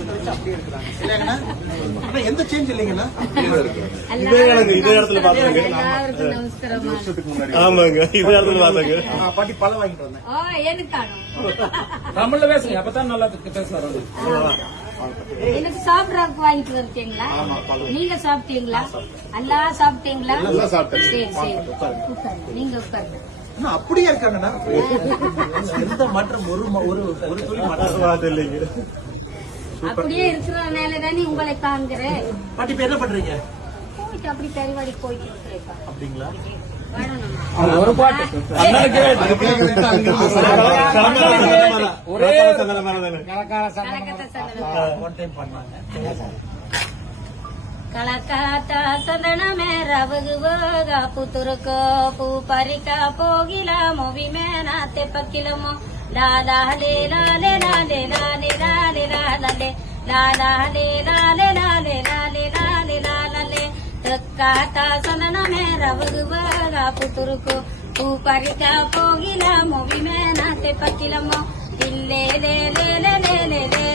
வருஷம் கழிச்சு அப்படியே இருக்கிறாங்க இல்லைங்கண்ணா? ஆனா எந்த சேஞ்ச் இல்லைங்கண்ணா? இதே இடத்துல பாத்தாங்க. ஆமாங்க, இதே இடத்துல பாத்தாங்க. பாட்டி பழம் வாங்கிட்டு வந்தேன். தமிழ்ல பேசுங்க, அப்பதான் நல்லா பேசுவாரு. எனக்கு சாப்பிடறதுக்கு வாங்கிட்டு இருக்கீங்களா? நீங்க சாப்பிட்டீங்களா? எல்லாம் சாப்பிட்டீங்களா? சரி சரி, நீங்க உட்காருங்க. அப்படியே இருக்காங்கண்ணா. எந்த மாற்றம் ஒரு துளி மாற்றம் இல்லைங்க. அப்படியே இருக்கிறதுனால தானே உங்களை காண்கிறேன். பாட்டி இப்ப என்ன பண்றீங்க? போயிட்டு அப்படி பெருவாடி போயிட்டு இருக்கிறேன். அப்படிங்களா? ஒரு பாட்டு ஒரே கலக்காத்தா சந்தனமே ரவுகுவோக புத்துருக்கோ பூ பறிக்கா போகில மொவி மேனா தெப்பக்கிலமோ லாலே லாலே லாலே லாலே லாலே லாலே லாலே லாலே லாலே லாலே லாலே லாலே காத்தா சந்தனமே ரவுகுவோக புத்துருக்கோ பூ பறிக்கா போகில மொவி மேனா தெப்பக்கிலமோ இல்லே லே லே லே லே லே